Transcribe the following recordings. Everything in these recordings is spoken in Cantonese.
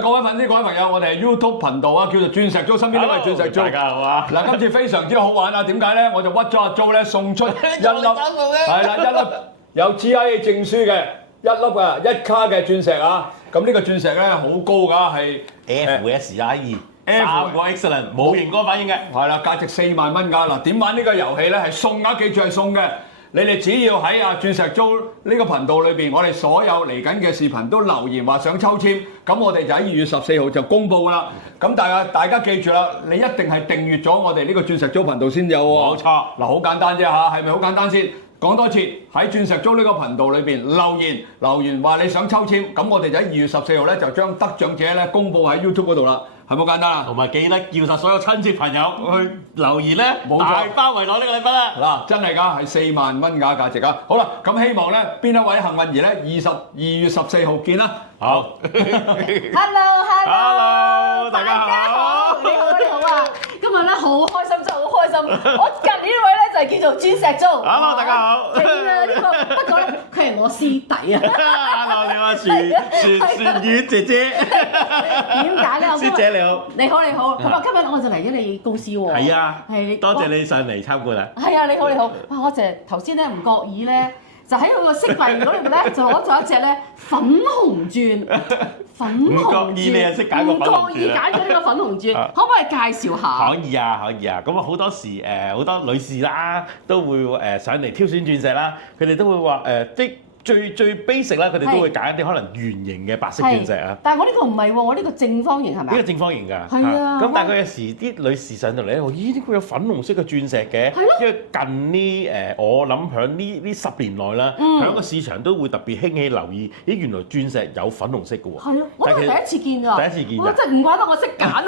各位粉絲、各位朋友，我哋係 YouTube 頻道啊，叫做鑽石租，身邊都係鑽石租。大家好啊！嗱，今次非常之好玩啊！點解咧？我就屈咗阿租咧，送出一粒，係啦，一粒有 GIA 證書嘅一粒啊，一卡嘅鑽石啊！咁呢個鑽石咧好高㗎，係 FSIE 3個 excellent 冇熒光反應嘅，係啦，價值4萬蚊㗎。嗱，點玩呢個遊戲咧？係送㗎，記住係送嘅。你哋只要喺阿鑽石租呢個頻道裏邊，我哋所有嚟緊嘅視頻都留言話想抽籤，咁我哋就喺2月14號就公佈㗎啦。咁大家記住啦，你一定係訂閱咗我哋呢個鑽石租頻道先有喎。冇錯。嗱，好簡單啫嚇，係咪好簡單先？講多次，喺鑽石租呢個頻道裏邊留言話你想抽籤，咁我哋就喺2月14號咧就將得獎者咧公佈喺 YouTube 嗰度啦。係咪好簡單啊？同埋記得叫晒所有親戚朋友去留言咧，冇錯，大包圍攞呢個禮品啦！嗱，真係㗎，係4萬蚊㗎價值啊！好啦，咁希望咧邊一位幸運兒咧2月14號見啦！好 ，Hello，大家好，你好啊！今日咧好開心，真係好開心。我隔離呢位咧就係叫做鑽石租。Hello，大家好。係啊，呢個不過咧，佢係我師弟啊。Hello，你好，船魚姐姐。點解咧？師姐你好。你好你好。咁啊，今日我就嚟咗你公司喎。係啊。係。多謝你上嚟參觀啊。係啊，你好你好。哇！我淨係頭先咧唔覺意咧。就喺佢個飾櫃嗰度咧，就攞咗一隻咧粉紅鑽，唔覺意你又識揀個粉紅鑽啊？唔覺意揀咗呢個粉紅鑽，可唔可以介紹下？可以啊，可以啊。咁啊好多時好多女士啦，都會上嚟挑選鑽石啦，佢哋都會話即最 basic 啦，佢哋都會揀一啲可能圓形嘅白色鑽石啊。但係我呢個唔係喎，我呢個正方形係咪？呢個正方形㗎。係啊。咁但係佢有時啲女士上到嚟咧，咦？點解有粉紅色嘅鑽石嘅？係咯。因為近呢我諗響呢10年內啦，響個市場都會特別興起留意，咦？原來鑽石有粉紅色嘅喎。係啊，我都係第一次見㗎。第一次見㗎。我真係唔怪得我識揀。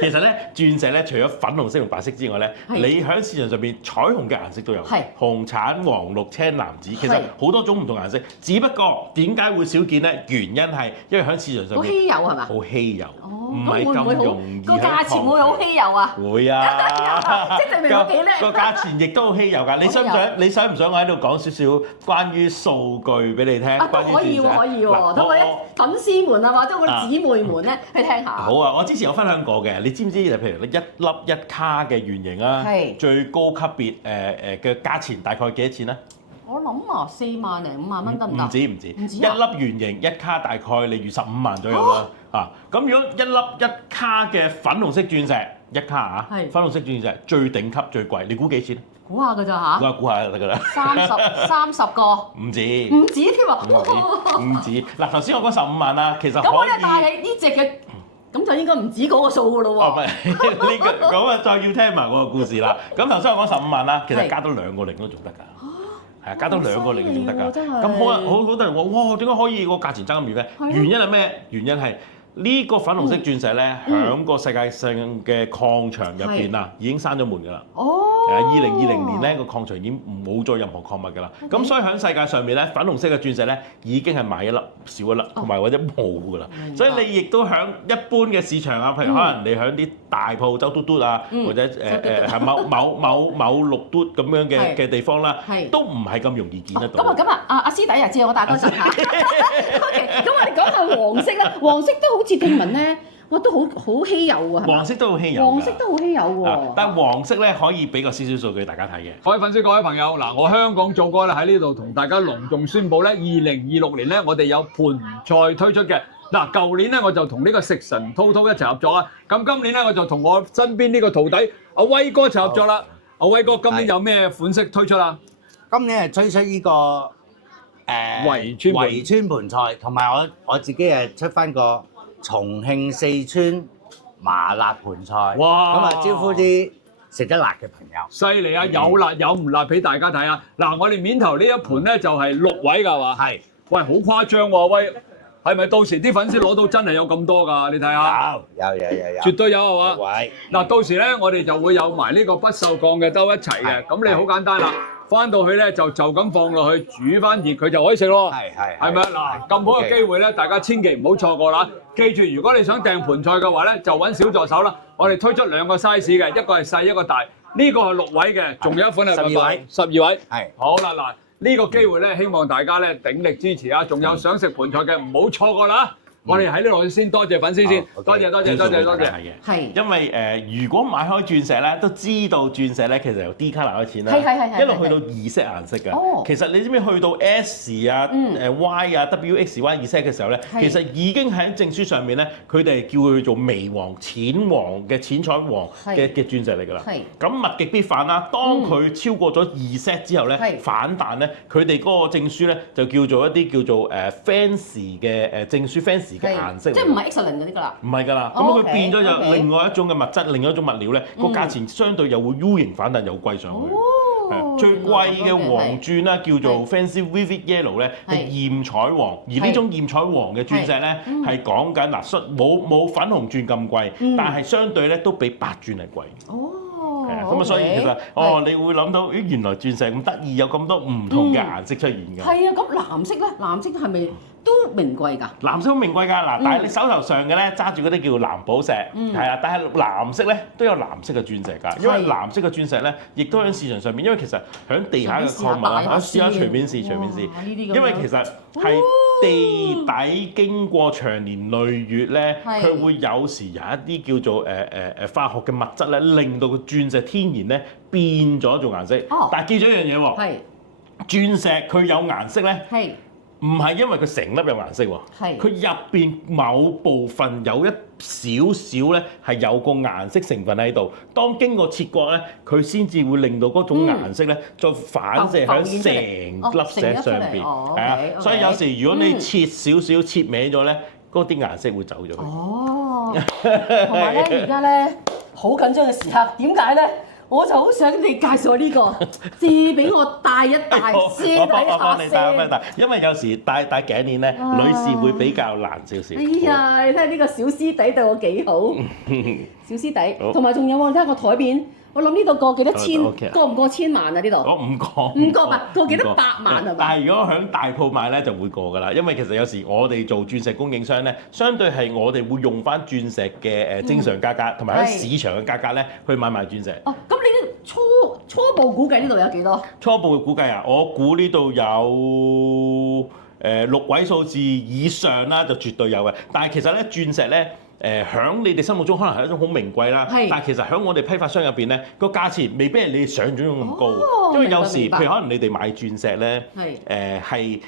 其實咧，鑽石咧，除咗粉紅色同白色之外咧，你喺市場上邊彩虹嘅顏色都有，紅、橙、黃、綠、青、藍、紫，其實好多種唔同顏色。只不過點解會少見咧？原因係因為喺市場上好稀有係嘛？好稀有，唔係咁容易。個價錢會好稀有啊？會啊！即係證明我幾叻。個價錢亦都好稀有㗎。你想唔想我喺度講少少關於數據俾你聽？可以喎，可以喎。等我啲粉絲們啊，或者我啲姊妹們咧去聽下。好啊！我之前有分享過嘅，你知唔知？譬如你一粒一卡嘅圓形啊，最高級別嘅價錢大概幾多錢咧？我諗啊，4萬零5萬蚊得唔得？唔止，一粒圓形一卡大概例如15萬左右啦。咁如果一粒一卡嘅粉紅色鑽石一卡啊，粉紅色鑽石最頂級最貴，你估幾錢？估下㗎咋嚇？估下就得㗎啦。30個。唔止添啊！唔止。嗱，頭先我講15萬啦，其實咁我咧帶起呢隻嘅。咁就應該唔止嗰個數㗎咯喎。唔係呢個咁啊，再要聽埋我個故事啦。咁頭先我講15萬啦，其實加多2個零都仲得㗎。係啊，加多2個零仲得㗎。咁好多人話：哇，點解可以個價錢爭咁遠咧？原因係咩？原因係呢個粉紅色鑽石咧，響個世界上嘅礦場入邊啊，已經閂咗門㗎啦。2020年咧，個礦場已經冇咗任何礦物㗎啦。咁所以喺世界上面咧，粉紅色嘅鑽石咧已經係買一粒少一粒，同埋或者冇㗎啦。所以你亦都喺一般嘅市場啊，譬如可能你喺啲大鋪周嘟嘟啊，或者係某六嘟咁樣嘅地方啦，都唔係咁容易見得到。咁啊，阿師弟啊，借我打多陣嚇。OK，咁我哋講下黃色啦，黃色都好似聽聞咧。哇，都好稀有喎！黃色都好稀有。黃色都好稀有喎。但係黃色咧可以俾個少少數據大家睇嘅。各位粉絲、各位朋友，嗱，我香港做過咧喺呢度同大家隆重宣佈咧，2026年咧我哋有盤菜推出嘅。嗱，舊年咧我就同呢個食神滔滔一齊合作啊。咁今年咧我就同我身邊呢個徒弟阿威哥一齊合作啦。阿威哥，今年有咩款式推出啊？今年係推出呢個圍村盤菜，同埋我自己係出翻個重慶四川麻辣盤菜。哇！咁啊招呼啲食得辣嘅朋友。犀利啊！有辣有唔辣俾大家睇啊！嗱，我哋面頭呢一盤咧就係6位㗎嘛。係。喂，好誇張喎，威！係咪到時啲粉絲攞到真係有咁多㗎？你睇下。有。絕對有係嘛？位。嗱，到時咧我哋就會有埋呢個不鏽鋼嘅兜一齊嘅。咁你好簡單啦。翻到去咧就咁放落去煮翻熱佢就可以食咯。係咪啊？嗱，咁好嘅機會咧，大家千祈唔好錯過啦！記住，如果你想訂盤菜嘅話咧，就揾小助手啦。我哋推出2個 size 嘅，一個係細，一個大。呢個係6位嘅，仲有一款係12位。係。好啦，嗱，呢個機會咧，希望大家咧鼎力支持啊！仲有想食盤菜嘅唔好錯過啦！我哋喺呢度先多謝粉絲先，多謝。係因為如果買開鑽石咧，都知道鑽石咧其實由 D color 開始啦，一路去到2set顏色㗎。其實你知唔知去到 S 啊、Y 啊、WXY 2set嘅時候咧，其實已經喺證書上面咧，佢哋叫佢做微黃、淺黃嘅淺彩黃嘅鑽石嚟㗎啦。咁物極必反啦，當佢超過咗2set之後咧，反彈咧，佢哋嗰個證書咧就叫做一啲叫做fancy 嘅證書 fancy 嘅顏色，即係唔係 excellent 嗰啲㗎啦？唔係㗎啦，咁佢變咗有另外一種嘅物質，另外一種物料咧，個價錢相對又會 U 型反彈，又貴上去。最貴嘅黃鑽啦，叫做 Fancy Vivid Yellow 咧，係豔彩黃，而呢種豔彩黃嘅鑽石咧係講緊嗱，冇粉紅鑽咁貴，但係相對咧都比白鑽係貴。咁啊，所以其實你會諗到，咦，原來鑽石咁得意，有咁多唔同嘅顏色出現㗎。係啊，咁藍色咧，藍色係咪都名貴㗎？藍色好名貴㗎，嗱，但係你手頭上嘅咧揸住嗰啲叫藍寶石，係啊，但係藍色咧都有藍色嘅鑽石㗎，因為藍色嘅鑽石咧亦都喺市場上面，因為其實喺地下嘅礦物啊，試下隨便試，因為其實係地底經過長年累月咧，佢會有時有一啲叫做化學嘅物質咧，令到個鑽石天然咧變咗做顏色。但係記住一樣嘢喎，鑽石佢有顏色咧。唔係因為佢成粒有顏色喎，佢入邊某部分有一少少咧係有個顏色成分喺度，當經過切割咧，佢先至會令到嗰種顏色咧再反射喺成粒石上邊，係啊，所以有時如果你切少少切歪咗咧，嗰啲顏色會走咗去。同埋咧，而家咧好緊張嘅時刻，點解咧？我就好想你介紹呢個，借俾我戴一戴先睇下先。因為有時戴頸鏈咧，女士會比較難少少。哎呀，你睇下呢個小師弟對我幾好，小師弟。同埋仲有喎，你睇下個台面，我諗呢度過幾多千，過唔過千萬啊？呢度？唔過吧，過幾多百萬係嘛？但係如果喺大鋪買咧就會過㗎啦，因為其實有時我哋做鑽石供應商咧，相對係我哋會用翻鑽石嘅正常價格，同埋喺市場嘅價格咧去買賣鑽石。哦，咁你初步估計呢度有幾多？初步嘅估計啊，我估呢度有6位數字以上啦，就絕對有嘅。但係其實咧，鑽石咧。喺你哋心目中可能係一種好名貴啦，但係其實喺我哋批發商入邊咧，個價錢未必係你想象中咁高，因為有時譬如可能你哋買鑽石咧，係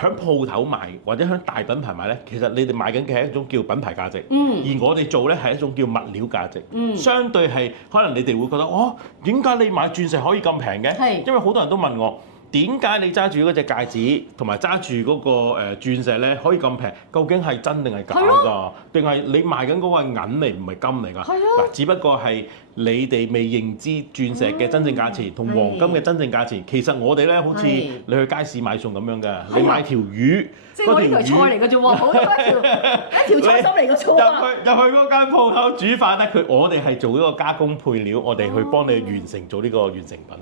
喺鋪頭賣或者喺大品牌賣咧，其實你哋買緊嘅係一種叫品牌價值，而我哋做咧係一種叫物料價值，相對係可能你哋會覺得點解你買鑽石可以咁平嘅？因為好多人都問我。點解你揸住嗰隻戒指同埋揸住嗰個鑽石咧可以咁平？究竟係真定係假㗎？定係你賣緊嗰個係銀嚟唔係金嚟㗎？嗱，只不過係你哋未認知鑽石嘅真正價錢同黃金嘅真正價錢。其實我哋咧好似你去街市買餸咁樣㗎，你買條魚，即係我呢條菜嚟嘅啫喎，好多一條菜心嚟嘅啫喎。入去嗰間鋪頭煮飯咧，我哋係做呢個加工配料，我哋去幫你完成做呢個完成品。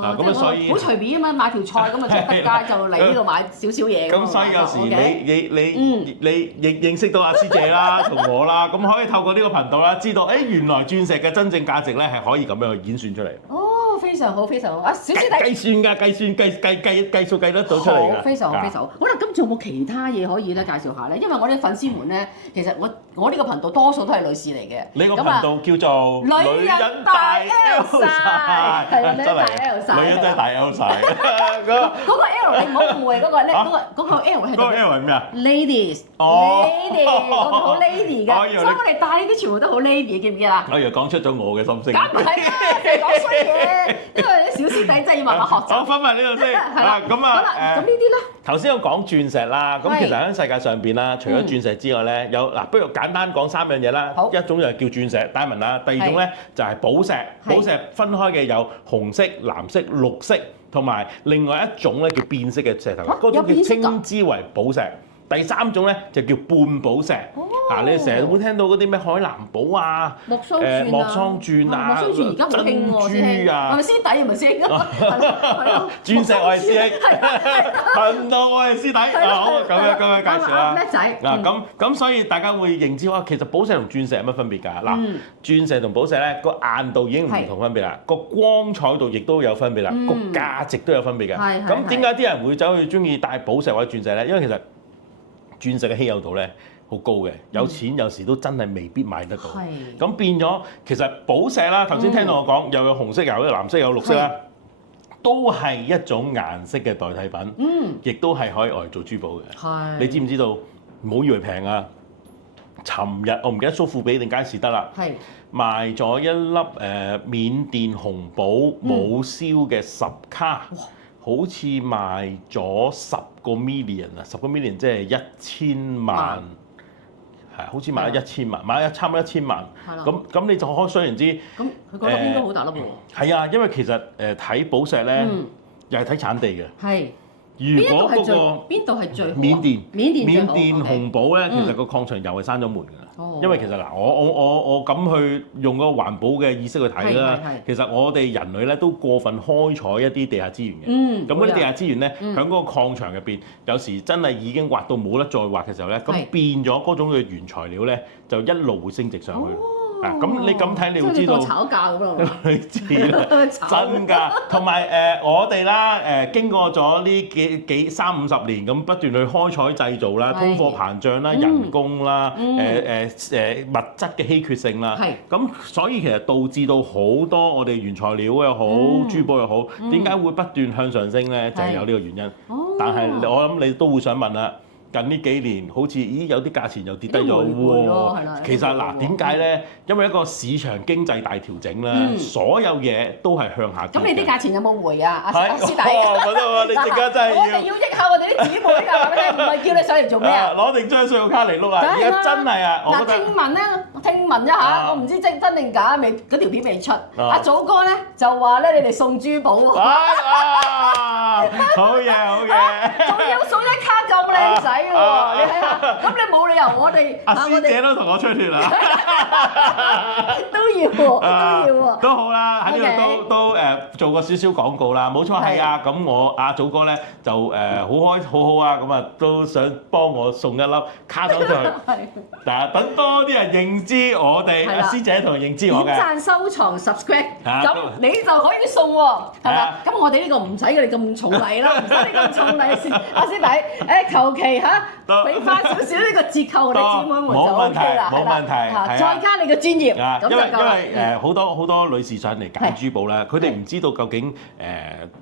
咁所以好隨便啊嘛，買條菜咁啊，出得街就嚟呢度買少少嘢。咁所以有時你認識到阿師姐啦，同我啦，咁可以透過呢個頻道啦，知道原來鑽石嘅真正價值咧係可以咁樣去演算出嚟。非常好，非常好啊！小師弟計數計得到出嚟㗎。非常好，非常好。好啦，咁仲有冇其他嘢可以咧介紹下咧？因為我哋粉絲們咧，其實我呢個頻道多數都係女士嚟嘅。你個頻道叫做女人大 L 晒，係啊，女人大 L 晒。女人真係大 L 晒。嗰個 L 你唔好誤會，嗰個咧，嗰個 L 係。嗰個 L 係咩啊 ？Ladies，lady，嗰個好 lady 嘅，所以我哋帶呢啲全部都好 lady，記唔記得啊？我以為講出咗我嘅心聲。梗唔係啦，成日講衰嘢。因為啲小師弟真係要慢慢學習。我分埋呢度先。係啦，咁呢啲咧？頭先我講鑽石啦，咁其實喺世界上邊啦，除咗鑽石之外咧，有不如簡單講3樣嘢啦。一種就係叫鑽石 diamond 啦，第二種咧就係寶石。寶石分開嘅有紅色、藍色、綠色，同埋另外一種咧叫變色嘅石頭，嗰種叫稱之為寶石。第3種咧就叫半寶石，你成日會聽到嗰啲咩海南寶啊、莫桑鑽啊、珍珠啊，係咪師弟唔係師兄？鑽石我係師兄，頻道我係師弟，好咁樣介紹啦。叻仔咁所以大家會認知其實寶石同鑽石有乜分別㗎？嗱，鑽石同寶石咧個硬度已經唔同分別啦，個光彩度亦都有分別啦，個價值都有分別嘅。咁點解啲人會走去中意戴寶石或者鑽石咧？因為其實鑽石嘅稀有度咧好高嘅，有錢有時都真係未必買得到。係。咁變咗，其實寶石啦，頭先聽到我講，又有紅色，又有藍色，有綠色啦，都係一種顏色嘅代替品。亦都係可以攞嚟做珠寶嘅。係。你知唔知道？唔好以為平啊！尋日我唔記得蘇富比定佳士得啦，賣咗一粒緬甸紅寶冇燒嘅10卡，好似賣咗10個 million 啊！10個 million 即係1000萬，係好似賣咗1000萬，買咗差唔多1000萬。咁你就可想而知。咁佢嗰粒應該好大粒喎。係啊，因為其實睇寶石咧，又係睇產地嘅。係。如果邊度係最好？緬甸緬紅寶咧，其實個礦場又係閂咗門㗎。因為其實嗱，我咁去用嗰個環保嘅意識去睇啦。其實我哋人類咧都過分開採一啲地下資源嘅。咁嗰啲地下資源咧，喺嗰個礦場入邊，有時真係已經挖到冇得再挖嘅時候咧，咁變咗嗰種嘅原材料咧，就一路會升值上去。咁你咁睇，你會知道炒價咁咯。你知啦，真㗎。同埋我哋啦，經過咗呢幾30-50年咁不斷去開採製造啦，通貨膨脹啦，人工啦，物質嘅稀缺性啦，咁所以其實導致到好多我哋原材料又好，珠寶又好，點解會不斷向上升咧？就係有呢個原因。但係我諗你都會想問啦。近呢幾年好似有啲價錢又跌低咗喎。其實嗱，點解咧？因為一個市場經濟大調整啦，所有嘢都係向下跌。咁你啲價錢有冇回啊？阿師弟，覺得喎，你陣間真係我哋要益下我哋啲姊妹㗎，唔係叫你上嚟做咩啊？攞定張信用卡嚟碌啊！而家真係啊！嗱，聽聞一下，我唔知真定假，嗰條片未出。阿祖哥咧就話咧，你哋送珠寶喎。好嘢，好嘢！仲要送一卡咁靚仔。你睇下，咁你冇理由我哋阿師姐都同我出血啦，都要喎，都好啦，喺呢度都做個少少廣告啦，冇錯係啊，咁我阿祖哥咧就好好啊，咁啊都想幫我送一粒卡咗上去，但係等多啲人認知我哋，阿師姐同認知我嘅，點讚、收藏、subscribe， 咁你就可以送喎，係咪？咁我哋呢個唔使你咁重禮啦，唔使你咁重禮先，阿師弟，求其嚇。俾翻少少呢個折扣，我哋姊妹們就 OK 啦，冇問題，再加你嘅專業，因為好多女士上嚟揀珠寶咧，佢哋唔知道究竟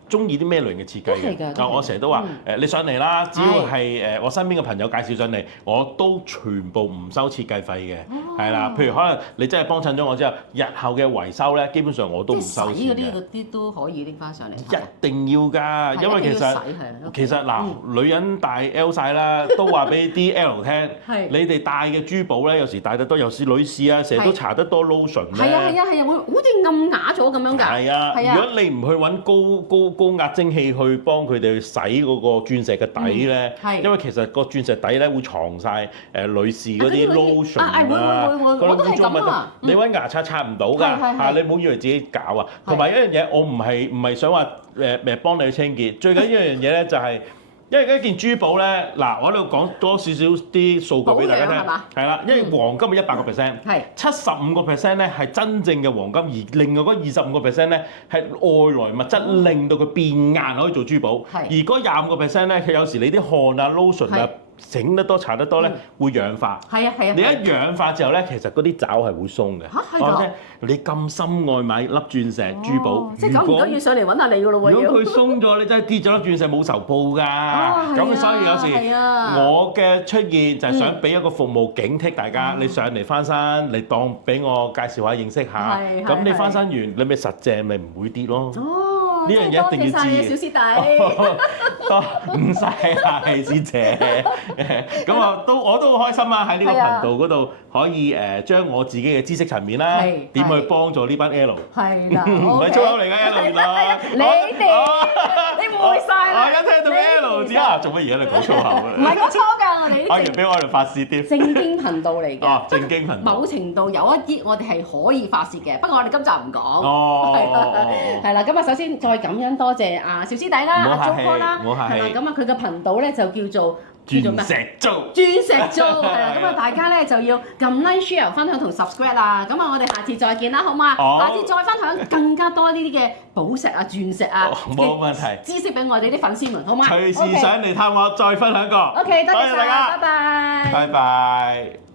中意啲咩類型嘅設計嘅。我成日都話你上嚟啦，只要係我身邊嘅朋友介紹上嚟，我都全部唔收設計費嘅，係啦。譬如可能你真係幫襯咗我之後，日後嘅維修咧，基本上我都唔收錢嘅。嗰啲都可以拎翻上嚟。一定要㗎，因為其實嗱，女人大 L 晒啦，都話俾啲 L 聽，你哋戴嘅珠寶咧，有時戴得多，尤其是女士啊，成日都搽得多 lotion 咧。係啊，會好似暗啞咗咁樣㗎。係啊，如果你唔去揾高壓蒸汽去幫佢哋去洗嗰個鑽石嘅底咧，因為其實個鑽石底咧會藏晒女士嗰啲 lotion 啊，我都係咁啊。你揾牙刷刷唔到㗎嚇，你唔好以為自己搞啊。同埋一樣嘢，我唔係想話幫你去清潔，最緊要一樣嘢咧就係。因為一件珠寶咧，嗱，我喺度講多少少啲數據俾大家聽，係啦，因為黃金係100%， 75% 咧係真正嘅黃金，而另外嗰25% 咧係外來物質令到佢變硬可以做珠寶，而嗰25% 咧，佢有時你啲汗啊、lotion 啊。整得多搽得多咧，會氧化。係啊。你一氧化之後咧，其實嗰啲爪係會鬆嘅。嚇，你咁深愛買粒鑽石珠寶，即係久唔久要上嚟揾下你㗎咯喎。如果佢鬆咗，你真係跌咗粒鑽石冇仇報㗎。咁所以有時我嘅出現就係想俾一個服務警惕大家，你上嚟翻山，你當俾我介紹下認識下。咁你翻山完，你咪實淨咪唔會跌咯。呢樣嘢一定要知。小師弟。唔使啊，師姐。咁啊，我都好開心啊！喺呢個頻道嗰度可以將我自己嘅知識層面啦，點去幫助呢班 L。係啦，唔係粗口嚟㗎 L 原來。你誤會晒啦！我而家聽到 L 字啊，做乜而家你講粗口啊？唔係講粗㗎，我哋我以為俾我哋發泄啲。正經頻道嚟嘅。正經頻道。某程度有一啲我哋係可以發泄嘅，不過我哋今集唔講。係啦，咁啊，首先再感恩多謝阿小師弟啦，阿 Jo 哥啦，係啦，咁啊，佢嘅頻道咧就叫做鑽石租，鑽石租係啦，咁啊大家咧就要撳 like、share、分享同 subscribe 啊，咁啊我哋下次再見啦，好嘛？下次再分享更加多呢啲嘅寶石啊、鑽石啊冇問題，知識俾我哋啲粉絲們，好嘛？隨時上嚟探我，再分享過。OK，多謝大家，拜拜。拜拜。